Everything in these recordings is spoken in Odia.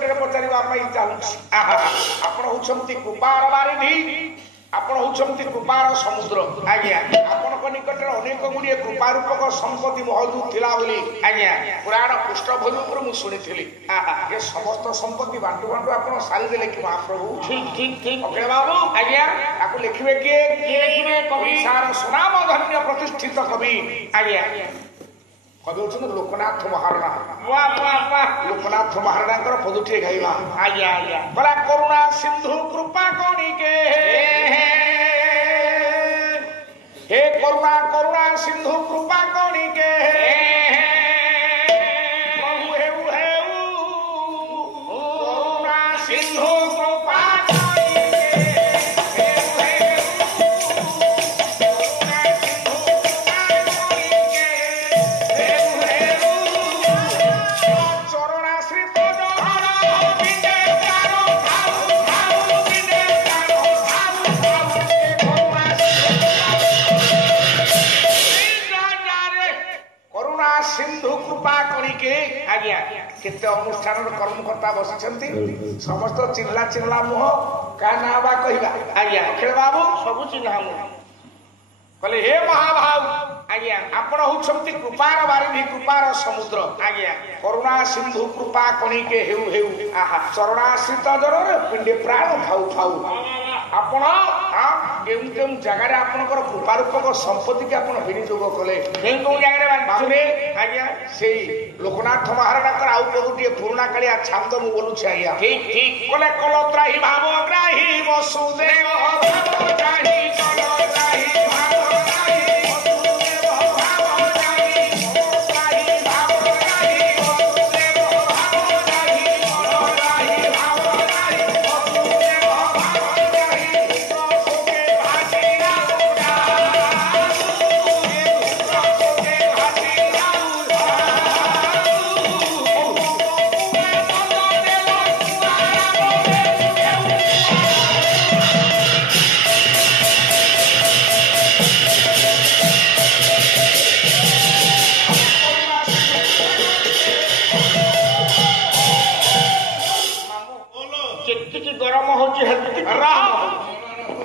ନିକଟରେ ପଚାରିବା ପାଇଁ ଚାହୁଁଛି। ଆପଣ ହଉଛନ୍ତି କୃପାର ବାରିଧି, ଆପଣ ହଉଛନ୍ତି କୃପାର ସମୁଦ୍ର। ଆଜ୍ଞା ଆପଣଙ୍କ ନିକଟରେ ଅନେକ ଗୁଡିଏ କୃପା ରୂପକ ସମ୍ପତ୍ତି ମହଜୁଦ ଥିଲା ବୋଲି ଆଜ୍ଞା ପୁରାଣ ପୃଷ୍ଠଭୂମି ଉପରୁ ମୁଁ ଶୁଣିଥିଲି। ଏ ସମସ୍ତ ସମ୍ପତ୍ତି ବାଣ୍ଟୁ ବାଣ୍ଟୁ ଆପଣ ସାରିଦେଲେ କି ମହାପ୍ରଭୁ? ଠିକ ଠିକ ଠିକ ଅଖିଳ ବାବୁ ଆଜ୍ଞା ତାକୁ ଲେଖିବେ କିଏ? କିଏ ଲେଖିବେ? କବି। ଓଡ଼ିଶାର ସୁନାମ ଧନ୍ୟ ପ୍ରତିଷ୍ଠିତ କବି ଆଜ୍ଞା କବି ହଉଛନ୍ତି ଲୋକନାଥ ମହାରଣା। ବାଃ ବାଃ ବାଃ ଲୋକନାଥ ମହାରଣାଙ୍କର ପଦୁଟିଏ ଗାଇବା। ଆଜ୍ଞା ଆଜ୍ଞା କଲା କରୁଣା ସିନ୍ଧୁ କୃପା କଣିକେ हे करुणा करुणा सिंधु कृपा कणिके प्रभु हेउ हेउ करुणा सिंधु कृपा कणिके हेउ हेउ करुणा सिंधु कृपा कणिके हेउ हेउ चरणाश्रित जहर बिने प्राण भाउ भाउ बिने प्राण भाउ भाउ करुणा କରୁଣା ସିନ୍ଧୁ କୃପା କରିକେ। ଆଜ୍ଞା କେତେ ଅନୁଷ୍ଠାନର କର୍ମକର୍ତ୍ତା ବସିଛନ୍ତି, ସମସ୍ତ ଚିଲ୍ଲା ଚିଲ୍ଲା ମୁହଁ କାହା ନାଁ ବା କହିବା? ଆଜ୍ଞା ଅଖିଳ ବାବୁ ସବୁ ଚିହ୍ନା ମୁଁ କହିଲେ ହେ ମହାଭାଉ ଆଜ୍ଞା ଆପଣ ହଉଛନ୍ତି କୃପାର ବାରିଧି, କୃପାର ସମୁଦ୍ର। ଆଜ୍ଞା କରୁଣା ସିନ୍ଧୁ କୃପା କଣିକେ ହେଉ ହେଉ ଚରଣାଶ୍ରିତ ଜରରେ ପିଣ୍ଡେ ପ୍ରାଣ ଖାଉ ଖାଉ। ଆପଣ କେଉଁ କେଉଁ ଜାଗାରେ ଆପଣଙ୍କର କୃପା ରୂପକ ସମ୍ପତ୍ତିକି ଆପଣ ବିନିଯୋଗ କଲେ? କେଉଁ ଜାଗାରେ ବାଣ୍ଟୁରେ? ଆଜ୍ଞା ସେଇ ଲୋକନାଥ ମହାରଣାଙ୍କର ଆଉ ଗୋଟିଏ ପୁରୁଣା କାଳିଆ ଛାନ୍ଦ ମୁଁ ବୋଲୁଛି ଆଜ୍ଞା। ଠିକ ଠିକ କଲେ କଲତ୍ରାହି ଭାବ ଗ୍ରାହୀ ବସୁଦେବ ଭାବ ଗ୍ରାହୀ କଲତ୍ରାହି ଭାବ ଗ୍ରାହୀ ବସୁଦେବ ଭାବ ଗ୍ରାହୀ କଲତ୍ରାହି ଭାବ ଗ୍ରାହୀ ବସୁଦେବ ଭାବ ଗ୍ରାହୀ କଲତ୍ରାହି ଭାବ ଗ୍ରାହୀ ବସୁଦେବ ଭାବ ଗ୍ରାହୀ ଶୋକେ ଭାସି ରାଉଡ଼ା ଶୋକେ ଭାସି ରାଉଡ଼ା ଯେତିକି ଗରମ ହଉଛି ସେତିକି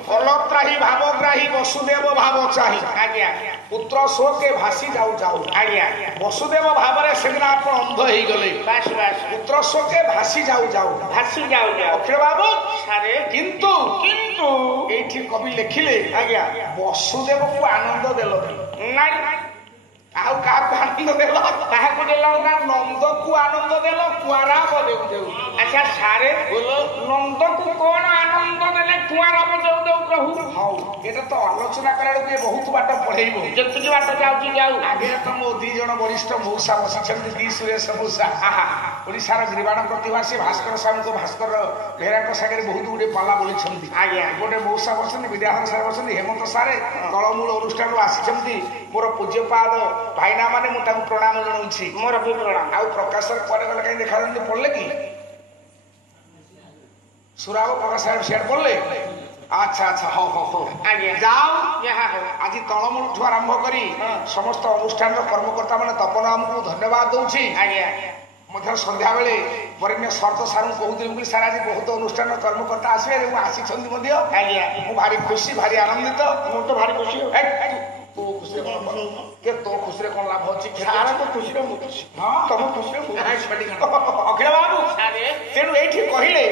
ଫଲତ୍ରାହି ଭାବଗ୍ରାହୀ ବସୁଦେବ ଭାବ ଚାହିଁ। ଆଜ୍ଞା ପୁତ୍ର ଶୋକେ ଭାସି ଯାଉ ଯାଉ। ଆଜ୍ଞା ବସୁଦେବ ଭାବରେ ସେଦିନ ଆପଣ ଅନ୍ଧ ହେଇଗଲେ। ବାସ୍ ବାସ୍ ପୁତ୍ର ଶୋକେ ଭାସି ଯାଉ ଯାଉ। ଭାସି ଯାଉ ଯାଉ ଅଖିଳ ବାବୁ ସାରେ କିନ୍ତୁ କିନ୍ତୁ ଏଇଠି କବି ଲେଖିଲେ ଆଜ୍ଞା ବସୁଦେବକୁ ଆନନ୍ଦ ଦେଲ ନାଇଁ ଆଉ କାହାକୁ ଆନନ୍ଦ ଦେଲ? କାହାକୁ ଦେଲ ନା ନନ୍ଦକୁ ଆନନ୍ଦ ଦେଲ କୁଆରା ଦେଉ ଦେଉ। ଆଚ୍ଛା ସାରେ ନନ୍ଦକୁ କଣ ଆନନ୍ଦ ଦେଲେ କୁଆରାମ ଦେଉ ଦେଉ ପ୍ରଭୁ? ହଉ ଏଟା ତ ଆଲୋଚନା କଲାବେଳକୁ ଏ ବହୁତ ବାଟ ପଢେଇବ। ଯେତିକି ବାଟ ଯାଉଛି ଯାଉ। ଆଗେ ତ ମୋ ଦି ଜଣ ବରିଷ୍ଠ ମଉସା ବସିଛନ୍ତି, ଦି ସୁରେଶ ମଉସା। ଓଡ଼ିଶାର ଗ୍ରୀବାଣ ପ୍ରତିଭାସୀ ଭାସ୍କର ସାହୁଙ୍କ ଭାସ୍କର ବେହେରାଙ୍କ ସାଙ୍ଗରେ ବହୁତ ଗୁଡିଏ ପାଲା ବୋଲିଛନ୍ତି। ଆଜ୍ଞା ଗୋଟେ ମଉସା ବସନ୍ତି, ବିଦ୍ୟାଧର ସାର୍ ବସନ୍ତି, ହେମନ୍ତ ସାରେ ତଳମୂଳ ଅନୁଷ୍ଠାନରୁ ଆସିଛନ୍ତି। ମୋର ପୂଜ୍ୟପାଦ ଭାଇନା ମାନେ ମୁଁ ତାଙ୍କୁ ପ୍ରଣାମ ଜଣାଉଛି। ମୋର ବି ପ୍ରଣାମ। ଆଉ ପ୍ରକାଶର ପରେ ଗଲେ କାହିଁ ଦେଖାଯାନ୍ତି ପଢିଲେ କି ସୁରାବ ପ୍ରକାଶ ସାହେବ ସିଆଡେ ପଢିଲେ? ଆଚ୍ଛା ଆଚ୍ଛା ହଉ ହଉ ହଉ ଆଜ୍ଞା ଯାଉ। ଯାହା ହଉ ଆଜି ତଳମୂଳଠୁ ଆରମ୍ଭ କରି ସମସ୍ତ ଅନୁଷ୍ଠାନର କର୍ମକର୍ତ୍ତା ମାନେ ତପନ ଆମକୁ ଧନ୍ୟବାଦ ଦଉଛି। ଆଜ୍ଞା ମଧ୍ୟ ସନ୍ଧ୍ୟାବେଳେ ବରେଣ୍ୟ ଶରତ ସାର୍ଙ୍କୁ କହୁଥିଲି ବୋଲି ସାର୍ ଆଜି ବହୁତ ଅନୁଷ୍ଠାନର କର୍ମକର୍ତ୍ତା ଆସିବେ ଏବଂ ଆସିଛନ୍ତି ମଧ୍ୟ। ଆଜ୍ଞା ମୁଁ ଭାରି ଖୁସି, ଭାରି ଆନନ୍ଦିତ। ମୁଁ ତ ଭାରି ଖୁସି। ତୋ ଖୁସିରେ ତୋ ଖୁସିରେ କଣ ଲାଭ ଅଛି? ସାରଙ୍କ ଖୁସିରେ ମୁଁ ଖୁସି, ତମ ଖୁସିରେ ମୁଁ ଅଖିଳ ବାବୁ ସାରେ ତେଣୁ ଏଇଠି କହିଲେ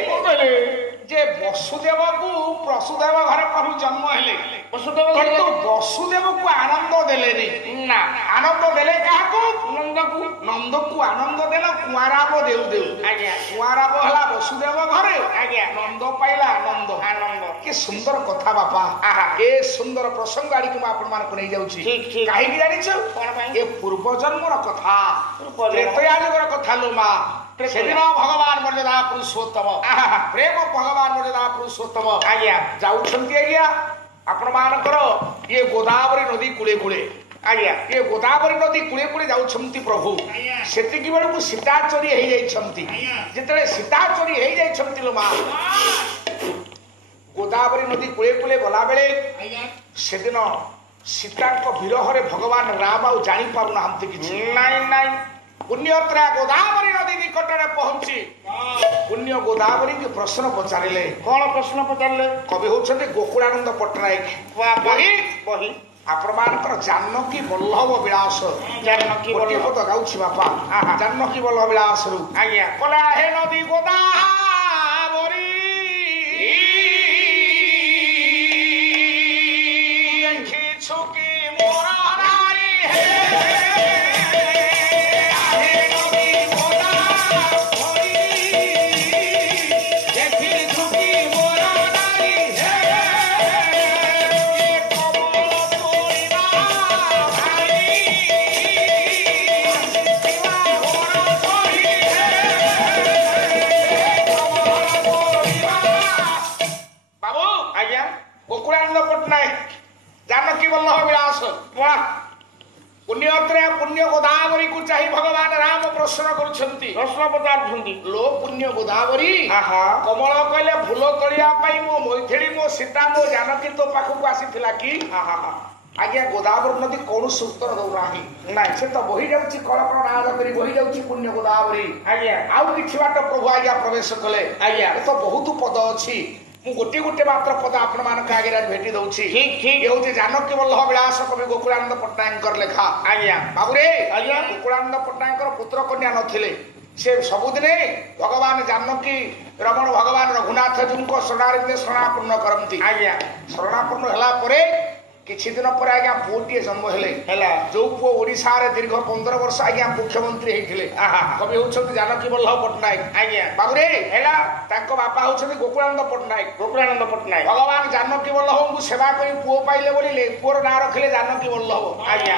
ଯେ ବସୁଦେବକୁ ପ୍ରସୁଦେବ ଘରେ ପ୍ରଭୁ ଜନ୍ମ ହେଲେ, ବସୁଦେବ କିନ୍ତୁ ବସୁଦେବକୁ ଆନନ୍ଦ ଦେଲେନି। ନା ଆନନ୍ଦ ଦେଲେ କାହାକୁ? ନନ୍ଦକୁ। ନନ୍ଦକୁ ଆନନ୍ଦ ଦେଲ କୁଆରାବ ଦେଉ ଦେଉ। ଆଜ୍ଞା କୁଆରାବ ହେଲା ବସୁଦେବ ଘରେ, ଆଜ୍ଞା ନନ୍ଦ ପାଇଲା ଆନନ୍ଦ। ଆନନ୍ଦ କି ସୁନ୍ଦର କଥା ବାପା। ଏ ସୁନ୍ଦର ପ୍ରସଙ୍ଗ ଆଡ଼ିକି ମୁଁ ଆପଣ ମାନଙ୍କୁ ନେଇଯାଉଛି। ଠିକ ଠିକ। କାହିଁକି ଜାଣିଛ? କଣ ପାଇଁ? ଏ ପୂର୍ବ ଜନ୍ମର କଥା, ପୂର୍ବଜନ୍ମ। ତ୍ରେତୟା ଯୁଗର କଥା ଲୋ ମା। ସେଦିନ ଭଗବାନ ମର୍ଯ୍ୟାଦା ପୁରୁଷୋତ୍ତମ, ପ୍ରେମ ଭଗବାନ ମର୍ଯ୍ୟାଦା ପୁରୁଷୋତ୍ତମ ଆଜ୍ଞା ଯାଉଛନ୍ତି ଆଜ୍ଞା ଆପଣ ମାନଙ୍କର ଇଏ ଗୋଦାବରୀ ନଦୀ କୂଳେ କୂଳେ। ଆଜ୍ଞା ଇଏ ଗୋଦାବରୀ ନଦୀ କୂଳେ କୂଳେ ଯାଉଛନ୍ତି ପ୍ରଭୁ। ସେତିକି ବେଳକୁ ସୀତା ଚୋରି ହେଇଯାଇଛନ୍ତି। ଯେତେବେଳେ ସୀତା ଚୋରି ହେଇଯାଇଛନ୍ତି ଲୋ ମା, ଗୋଦାବରୀ ନଦୀ କୂଳେ କୂଳେ ଗଲାବେଳେ ସେଦିନ ସୀତାଙ୍କ ବିରହରେ ଭଗବାନ ରାମ ଆଉ ଜାଣିପାରୁନାହାନ୍ତି କିଛି। ନାଇଁ ନାଇଁ ପୁଣ୍ୟତ୍ରା ଗୋଦାବରୀ ନଦୀ ନିକଟରେ ପହଞ୍ଚି पुण्य गोदावरी की प्रश्न पचारे कौन प्रश्न पचारे कवि होउछन्ते गोकुलानंद पट्टनायक बही बही आपणमानकर जानकी वल्लभ विलास जानकी गोटे पद गाउछि बापा जानकी वल्लभ विलास रु आज्ञा कला हे नदी गोदावरी देखी छुकी मोर नारी हे हे नदी गोदावरी देखी छुकी मोर नारी हे गोकुलानंद पट्टनायक जानकी वल्लभ विलास पुण्यत्रे पुण्य गोदावरी को चाही भगवान राम प्रश्न करुछंती प्रश्न पचारुछंती लो पुण्य गोदावरी कमल कहले फूल तोलिया पाई मो मैथिली मो सीता मो जानकी तो पाखକୁ ଆସିଥିଲା କି आज्ञा गोदावरी नदी कौन उत्तर दौना ना से तो बही जाऊँगी कलकल नाद कर बही जाऊँगी पुण्य गोदावरी आज्ञा आउ कि बाट प्रभु आज्ञा प्रवेश कले आज्ञा तो बहुत पद अच्छी मु गोटे गोटे मात्र पद आपण आगे भेटी दूसरी ठीक ठीक ये हूँ जानकी वल्लभ विलास कवि गोकुलानंद पट्टनायक लेखा आज्ञा बाबूरे आज्ञा गोकुलानंद पट्टनायक पुत्र कन्या नथिले से सबुदिने भगवान जानकी रमण भगवान रघुनाथ जी को शरणार्थी शरणापूर्ण करती आज्ञा शरणापूर्ण होला परे किछि दिन पर आज्ञा पुओटीए जन्म हेले जो पुओ ओडिशा रे दीर्घ 15 वर्ष आज्ञा मुख्यमंत्री हेथिले कवि होउछन्ति जानकी वल्लभ पट्टनायक आज्ञा बाबूरे हेला ताको बापा होउछन्ति गोकुलानंद पट्टनायक भगवान जानकी वल्लभ को सेवा करी पुओ पाइले बोली पुओर ना रखिले जानकी वल्लभ आज्ञा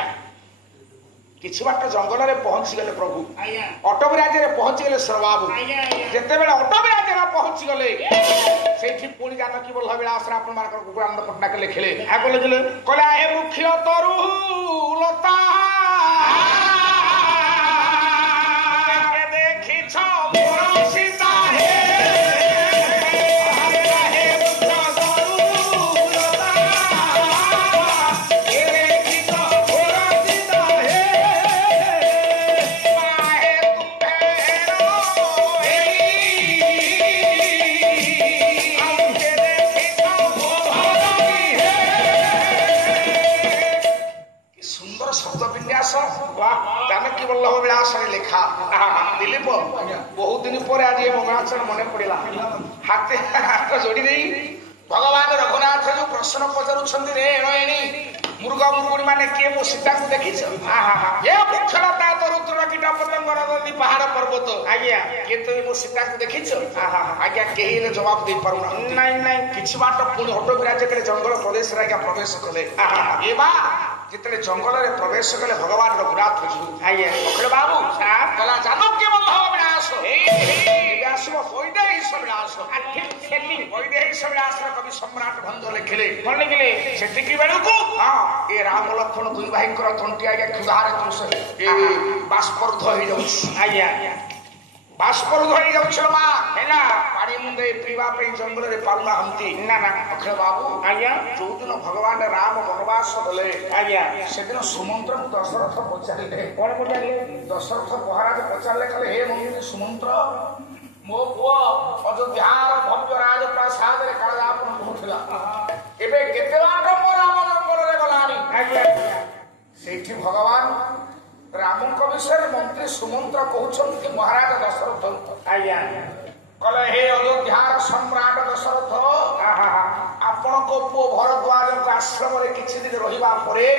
किछि बाट जंगल रे पहुंची गले प्रभु आज्ञा अटोविराज रे पहुंची गले सरबाबू आज्ञा जेते बेले अटोविराज रे पहुंची गले सेठी पुणी जानकी वल्लभ विलास रे आपण मानकर गोकुलानंद पट्टनायक लिखिले आको लिखिले कला हे मुख्य तरु लता के देखि छ मोर सीता हे जानकी वल्लभ विलास लिखा दिलीप बहुत दिन पर आज मंगलाचरण मन पड़ा हाथ हाथ जोड़ी दे भगवान रघुनाथ जो प्रश्न पचारुछंती रे एणी मुर्ग मुर्गुणी माने किए मो सीता को देखिछ ये वृक्षलता तो रुद्र कीट पतंग नदी पहाड़ पर्वत आज्ञा के तो मो सीता को देखिछ आज्ञा केही ने जवाब दे पारुना नहीं नहीं किछि बाट पुणी अटोविराज के जंगल प्रदेश रे आज्ञा प्रवेश कले ए बा जितने जंगल रे प्रवेश कले भगवान रघुनाथ जी आज्ञा ओकरे बाबू कला जानकी वल्लभ विलास आसो वैदेही विलास वैदेही विलास कवि सम्राट भंज लिखिले कौन लिखिले सेटिकी बेलू को ए राम लक्ष्मण दुई भाई तंटी आज्ञा क्षुधारे तुष बाष्पर्ध हो जाउछ आज्ञा बाष्पर्ध हो जाउछ मा हैला पानी मुंदे पीवा पे जंगल रे पाउना हमती ना ना अखरे बाबू आज्ञा जो दिन भगवान राम वनवास गले आज्ञा से दिन सुमंत्र दशरथ पचारे कौन पचारे दशरथ महाराज पचारे कले हे मंत्री सुमंत्र मो पुआ अयोध्यार भव्य राज प्रासाद रे कालापन होथिला एबे केते बाट मो राम जंगल रे गलानी सेठी भगवान रामଙ୍କ विषय मंत्री सुमंत्र कहउछन कि महाराज दशरथ आज्ञा कले हे अयोध्यार सम्राट दशरथ आपण को पुओ भरद्वाज को आश्रम रे किछि दिन रहिबा परे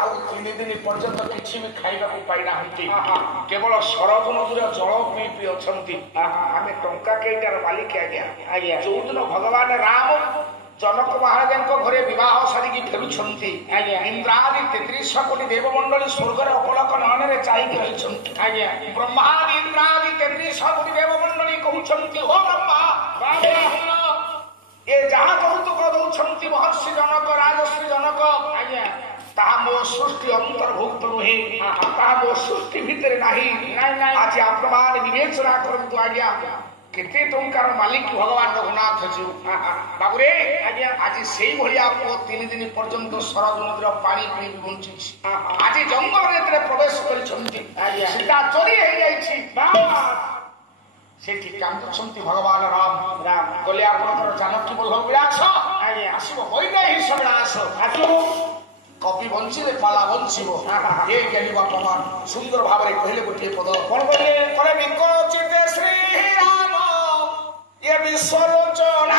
आउ 3 दिन पर्यंत किछि भी खाइबा को पाइना हंती केवल शरद नदीर जल पी पी अछंती आमे टंका केटार मालिक आज्ञा जो दिन भगवान राम जनक महाराज घरे विवाह सारिकी फेरुछंती इंद्रादि 33 कोटी देवमंडली स्वर्ग अपलक नयन चाहिए रही ब्रह्मादि इंद्रादि 33 कोटी देवमंडली कहउछंती हो ब्रह्मा ये जहाँ कौतुक दौरान महर्षि जनक राजश्री जनक ताहा मो सृष्टि अंतर्भुक्त नुहे ताहा मो सृष्टि भितर नहीं आज आपण विवेचना करतु आज्ञा केते टंकार मालिक भगवान रघुनाथ जी बाबूरे आज से भाया पुओ 3 दिन पर्यंत शरद नदीर पानी पी बंची आज जंगल प्रवेश कर सीता चोरी ସେଠି କାନ୍ଦୁଛନ୍ତି ଭଗବାନ ରାମ ଗଲେ ଆପଣଙ୍କର ଜାନକୀ ବଲ୍ଲଭ ବିଳାସ ଆସିବ ବୈଦେହୀ ବିଳାସ ଆସିବ କବି ବଞ୍ଚିଲେ ପାଲା ବଞ୍ଚିବ ଏ ଜ୍ଞାନୀ ବାପମାନ ସୁନ୍ଦର ଭାବରେ କହିଲେ ଗୋଟିଏ ପଦ କଣ କହିଲେ ବିକଳ ଚିତେ ଶ୍ରୀରାମ ଏ ବିଶ୍ୱଲୋଚନା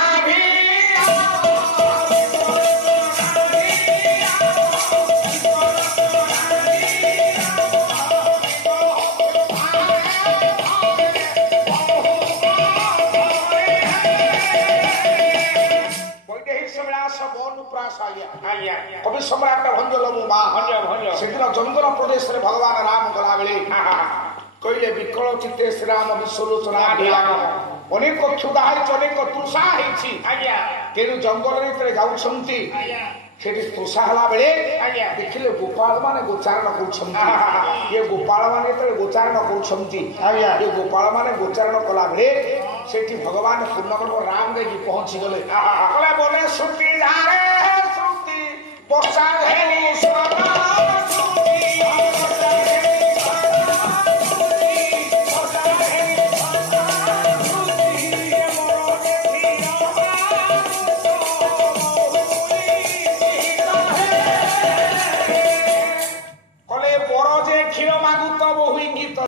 कवि सम्राट भंजल सेदिन जंगल प्रदेश में भगवान राम गला बेले कहले विकल चित्ते श्रीराम विश्वलोचना अनेक क्षुदा अनेक तृषा तेणु जंगल जाऊँगी तृषा है बेले देखिले गोपाल माने गोचारण कर गोपाल माने गोचारण कर गोपाल माने गोचारण कला बेले से भगवान पूर्णब्रह्म राम देखिए पहुंची गले बने सुखी